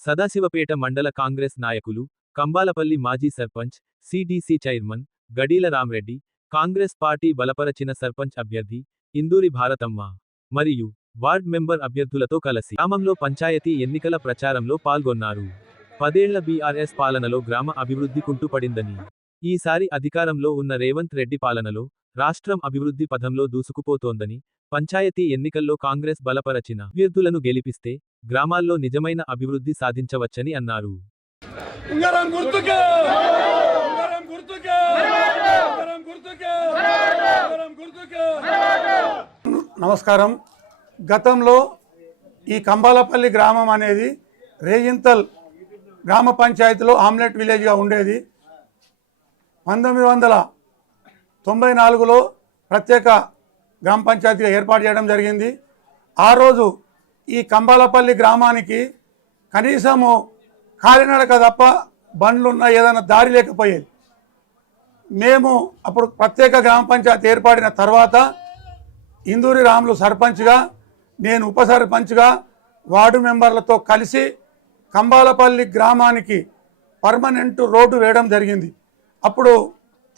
సదాశివపేట మండల కాంగ్రెస్ నాయకులు కంబాలపల్లి మాజీ sarpanch CDC chairman Gadeela Ramreddy Congress party బలపరచిన sarpanch అభ్యర్థి ఇందూరి భారతమ్మ మరియు వార్డ్ మెంబర్ అభ్యర్థులతో కలిసి గ్రామంలో పంచాయతీ ఎన్నికల ప్రచారంలో పాల్గొన్నారు. పదేళ్ళ బీఆర్ఎస్ పాలనలో గ్రామ అభివృద్ధి కుంటుపడిందని. ఈసారి అధికారంలో ఉన్న రేవంత్ రెడ్డి పాలనలో రాష్ట్రం అభివృద్ధి పథంలో దూసుకుపోతోందని పంచాయతీ ఎన్నికల్లో కాంగ్రెస్ బలపరచిన అభ్యర్థులను గెలిపిస్తే గ్రామాల్లో నిజమైన అభివృద్ధి సాధించవచ్చని అన్నారు. నమస్కారం. గతంలో ఈ కంబాలపల్లి గ్రామం అనేది రేజింతల్ గ్రామ పంచాయతీలో ఆమ్లెట్ విలేజ్గా ఉండేది. పంతొమ్మిది వందల తొంభై నాలుగులో ప్రత్యేక గ్రామ పంచాయతీగా ఏర్పాటు చేయడం జరిగింది. ఆ రోజు ఈ కంబాలపల్లి గ్రామానికి కనీసము కాలినడక తప్ప బండ్లున్న ఏదైనా దారి లేకపోయేది. మేము అప్పుడు ప్రత్యేక గ్రామ పంచాయతీ ఏర్పడిన తర్వాత ఇందూరి రాములు సర్పంచ్గా నేను ఉప సర్పంచ్గా వార్డు మెంబర్లతో కలిసి కంబాలపల్లి గ్రామానికి పర్మనెంట్ రోడ్డు వేయడం జరిగింది. అప్పుడు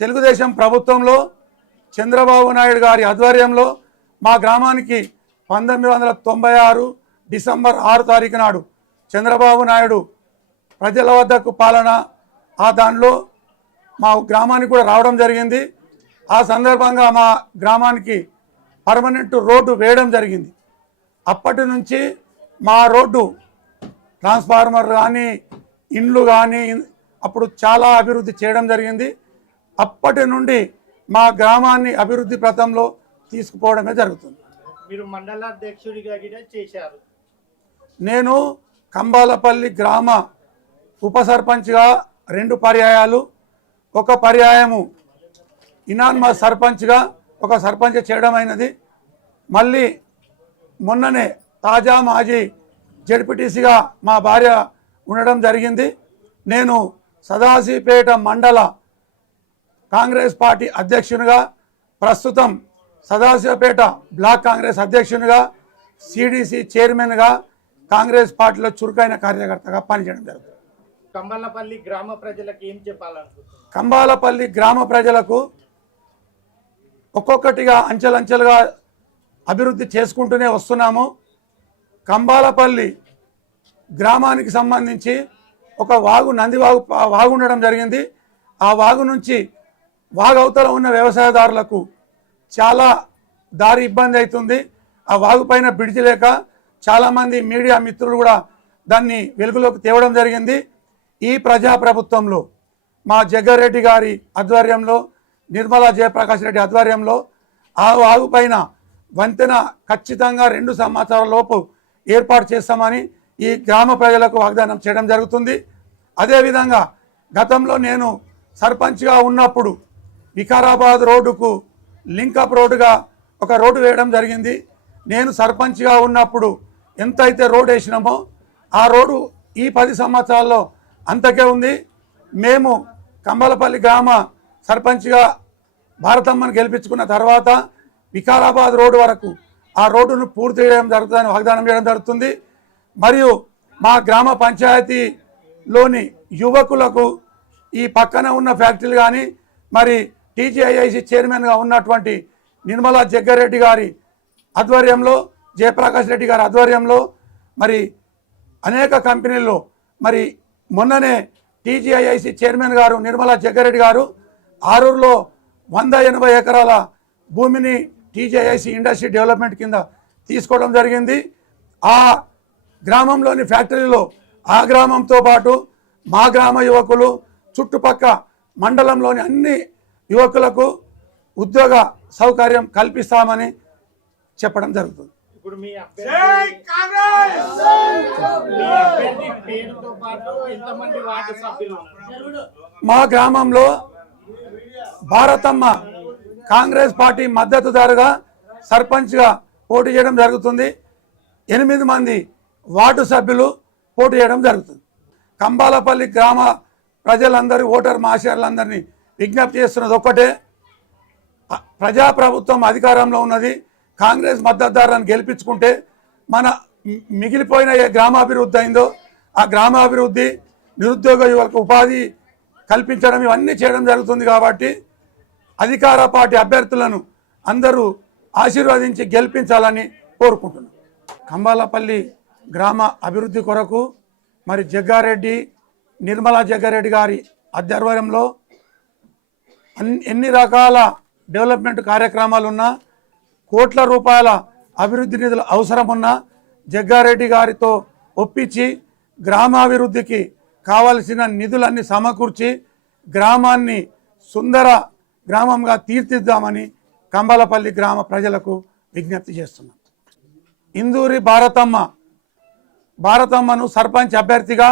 తెలుగుదేశం ప్రభుత్వంలో చంద్రబాబు నాయుడు గారి ఆధ్వర్యంలో మా గ్రామానికి పంతొమ్మిది వందల తొంభై ఆరు డిసెంబర్ ఆరు తారీఖు నాడు చంద్రబాబు నాయుడు ప్రజల వద్దకు పాలన ఆ దానిలో మా గ్రామానికి కూడా రావడం జరిగింది. ఆ సందర్భంగా మా గ్రామానికి పర్మనెంట్ రోడ్డు వేయడం జరిగింది. అప్పటి నుంచి మా రోడ్డు ట్రాన్స్ఫార్మర్ కానీ ఇండ్లు కానీ అప్పుడు చాలా అభివృద్ధి చేయడం జరిగింది. అప్పటి నుండి మా గ్రామాన్ని అభివృద్ధి పథంలో తీసుకుపోవడమే జరుగుతుంది. మీరు మండలాధ్యక్షుడిగా చేశారు. నేను కంబాలపల్లి గ్రామ ఉప సర్పంచ్గా రెండు పర్యాయాలు ఒక పర్యాయము ఇనాన్మా సర్పంచ్గా ఒక సర్పంచ్ చేయడం అయినది. మళ్ళీ మొన్ననే తాజా మాజీ జడ్పీటీసీగా మా భార్య ఉండడం జరిగింది. నేను సదాశివపేట మండల కాంగ్రెస్ పార్టీ అధ్యక్షునిగా ప్రస్తుతం సదాశివపేట బ్లాక్ కాంగ్రెస్ అధ్యక్షునిగా సిడిసి చైర్మన్గా కాంగ్రెస్ పార్టీలో చురుకైన కార్యకర్తగా పనిచేయడం జరుగుతుంది. కంబల్లపల్లి గ్రామ ప్రజలకు ఏం చెప్పాలనుకుంటున్నారు? కంబాలపల్లి గ్రామ ప్రజలకు ఒక్కొక్కటిగా అంచెలంచెలుగా అభివృద్ధి చేసుకుంటూనే వస్తున్నాము. కంబాలపల్లి గ్రామానికి సంబంధించి ఒక వాగు నందివాగు వాగు ఉండడం జరిగింది. ఆ వాగు నుంచి వాగు అవతల ఉన్న వ్యవసాయదారులకు చాలా దారి ఇబ్బంది అవుతుంది. ఆ వాగు పైన బ్రిడ్జి లేక చాలామంది మీడియా మిత్రులు కూడా దాన్ని వెలుగులోకి తేవడం జరిగింది. ఈ ప్రజాప్రభుత్వంలో మా జగ్గారెడ్డి గారి ఆధ్వర్యంలో నిర్మలా జయప్రకాష్ రెడ్డి ఆధ్వర్యంలో ఆ వాగు పైన వంతెన ఖచ్చితంగా రెండు సంవత్సరాల లోపు ఏర్పాటు చేస్తామని ఈ గ్రామ ప్రజలకు వాగ్దానం చేయడం జరుగుతుంది. అదేవిధంగా గతంలో నేను సర్పంచ్గా ఉన్నప్పుడు వికారాబాద్ రోడ్డుకు లింకప్ రోడ్డుగా ఒక రోడ్డు వేయడం జరిగింది. నేను సర్పంచ్గా ఉన్నప్పుడు ఎంతైతే రోడ్డు వేసినామో ఆ రోడ్డు ఈ పది సంవత్సరాల్లో అంతకే ఉంది. మేము కంబలపల్లి గ్రామ సర్పంచ్గా భారతమ్మను గెలిపించుకున్న తర్వాత వికారాబాద్ రోడ్డు వరకు ఆ రోడ్డును పూర్తి చేయడం జరుగుతుందని వాగ్దానం చేయడం జరుగుతుంది. మరియు మా గ్రామ పంచాయతీలోని యువకులకు ఈ పక్కన ఉన్న ఫ్యాక్టరీలు కానీ మరి టీజీఐఐసి చైర్మన్గా ఉన్నటువంటి నిర్మలా జగ్గారెడ్డి గారి ఆధ్వర్యంలో జయప్రకాష్ రెడ్డి గారి ఆధ్వర్యంలో మరి అనేక కంపెనీల్లో మరి మొన్ననే టీజీఐఐసి చైర్మన్ గారు నిర్మలా జగ్గారెడ్డి గారు ఆరూరులో వంద ఎనభై ఎకరాల భూమిని టీజేఐసి ఇండస్ట్రీ డెవలప్మెంట్ కింద తీసుకోవడం జరిగింది. ఆ గ్రామంలోని ఫ్యాక్టరీలో ఆ గ్రామంతో పాటు మా గ్రామ యువకులు చుట్టుపక్క మండలంలోని అన్ని యువకులకు ఉద్యోగ సౌకర్యం కల్పిస్తామని చెప్పడం జరుగుతుంది. ఇప్పుడు మీ అభ్యర్థి మీ అభ్యర్థి పేరుతో పాటు ఎంతమంది వార్డు సభ్యులు ఉన్నారు? మా గ్రామంలో భారతమ్మ కాంగ్రెస్ పార్టీ మద్దతుదారుగా సర్పంచ్గా పోటీ చేయడం జరుగుతుంది. ఎనిమిది మంది వార్డు సభ్యులు పోటీ చేయడం జరుగుతుంది. కంబాలపల్లి గ్రామ ప్రజలందరూ ఓటర్ మాషర్లందరినీ విజ్ఞప్తి చేస్తున్నది ఒక్కటే. ప్రజాప్రభుత్వం అధికారంలో ఉన్నది. కాంగ్రెస్ మద్దతుదారులను గెలిపించుకుంటే మన మిగిలిపోయిన ఏ గ్రామాభివృద్ధి అయిందో ఆ గ్రామాభివృద్ధి నిరుద్యోగ యువకు ఉపాధి కల్పించడం ఇవన్నీ చేయడం జరుగుతుంది కాబట్టి అధికార పార్టీ అభ్యర్థులను అందరూ ఆశీర్వదించి గెలిపించాలని కోరుకుంటున్నాం. కంబాలపల్లి గ్రామ అభివృద్ధి కొరకు మరి జగ్గారెడ్డి నిర్మలా జగ్గారెడ్డి గారి ఆధ్వర్యంలో ఎన్ని రకాల డెవలప్మెంట్ కార్యక్రమాలు ఉన్నా కోట్ల రూపాయల అభివృద్ధి నిధులు అవసరమున్నా జగ్గారెడ్డి గారితో ఒప్పించి గ్రామాభివృద్ధికి కావలసిన నిధులన్నీ సమకూర్చి గ్రామాన్ని సుందర గ్రామంగా తీర్చిద్దామని కంబాలపల్లి గ్రామ ప్రజలకు విజ్ఞప్తి చేస్తున్నాం. ఇందూరి భారతమ్మ భారతమ్మను సర్పంచ్ అభ్యర్థిగా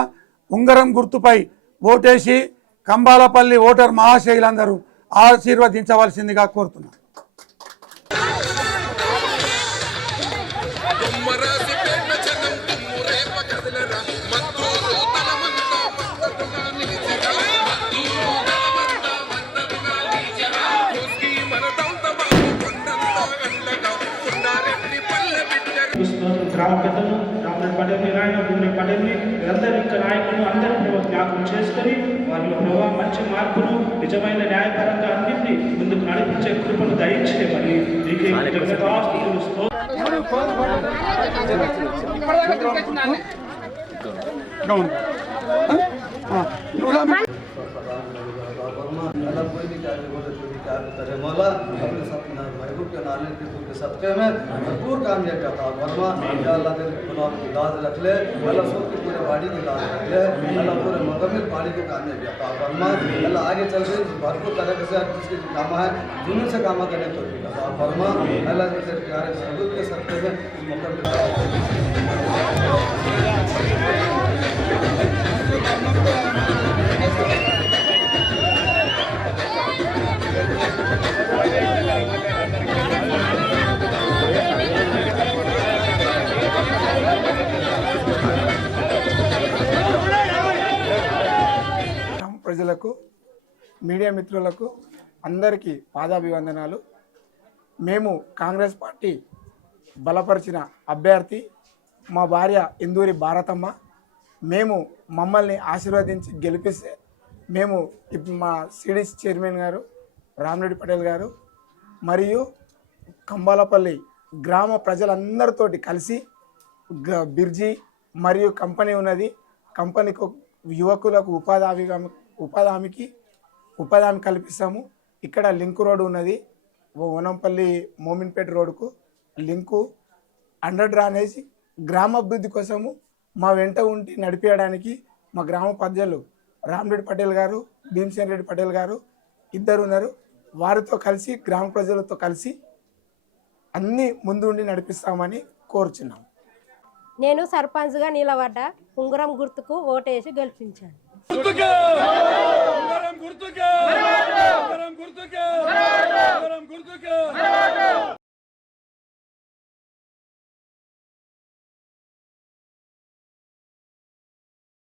ఉంగరం గుర్తుపై ఓటేసి కంబాలపల్లి ఓటర్ మహాశైలందరూ ఆశీర్వదించవలసిందిగా కోరుతున్నాను. గ్రామ పెద్దలు పటేల్ని నాయన భూమి పటేల్ని వీరందరూ ఇంకా నాయకులు అందరూ జ్ఞాపకం చేసుకొని వారిలో ప్రభావ మంచి మార్పును నిజమైన న్యాయపరంగా అన్నింటినీ ముందుకు నడిపించే కృపను దయించే మరి నీకే मतलब कोई भी कार्य बोले तो भी कार्य करे मौला हाँ। अपने सब महबूब के नाले के तुम के सबके में भरपूर हाँ। कामयाबी अता फरमा हाँ। या अल्लाह तेरे गुनाह की लाज रख ले अल्लाह सब की पूरे बाड़ी की लाज रख ले अल्लाह पूरे मुकम्मल बाड़ी को कामयाबी अता फरमा अल्लाह आगे चल के भरपूर तरह से हर चीज़ की कामा है जुनून से कामा करने तो भी फरमा अल्लाह तेरे प्यारे महबूब के सबके में मुकम्मल Thank you. ప్రజలకు మీడియా మిత్రులకు అందరికీ పాదాభివందనాలు. మేము కాంగ్రెస్ పార్టీ బలపరిచిన అభ్యర్థి మా భార్య ఇందూరి భారతమ్మ. మేము మమ్మల్ని ఆశీర్వదించి గెలిపిస్తే మేము మా సిడిసి చైర్మన్ గారు రామరెడ్డి పటేల్ గారు మరియు కంబాలపల్లి గ్రామ ప్రజలందరితోటి కలిసి గ- బిర్జీ మరియు కంపెనీ ఉన్నది. కంపెనీకు యువకులకు ఉపాధి హామీ ఉపాధి హామీకి ఉపాధి హామీ కల్పిస్తాము. ఇక్కడ లింక్ రోడ్ ఉన్నది. వనంపల్లి మోమిన్పేట రోడ్డుకు లింకు అండర్ డ్రైనేజ్ గ్రామాభివృద్ధి కోసము మా వెంట ఉండి నడిపించడానికి మా గ్రామ ప్రజలు రామరెడ్డి పటేల్ గారు భీమసేన్ రెడ్డి పటేల్ గారు ఇద్దరు ఉన్నారు. వారితో కలిసి గ్రామ ప్రజలతో కలిసి అన్నీ ముందు ఉండి నడిపిస్తామని కోరుచున్నాం. నేను సర్పంచ్గా నిలబడ్డ. ఉంగరం గుర్తుకు ఓటేసి గెలిపించాను. గుర్తుకు గుర్తుకు గుర్తుకు గుర్తుకు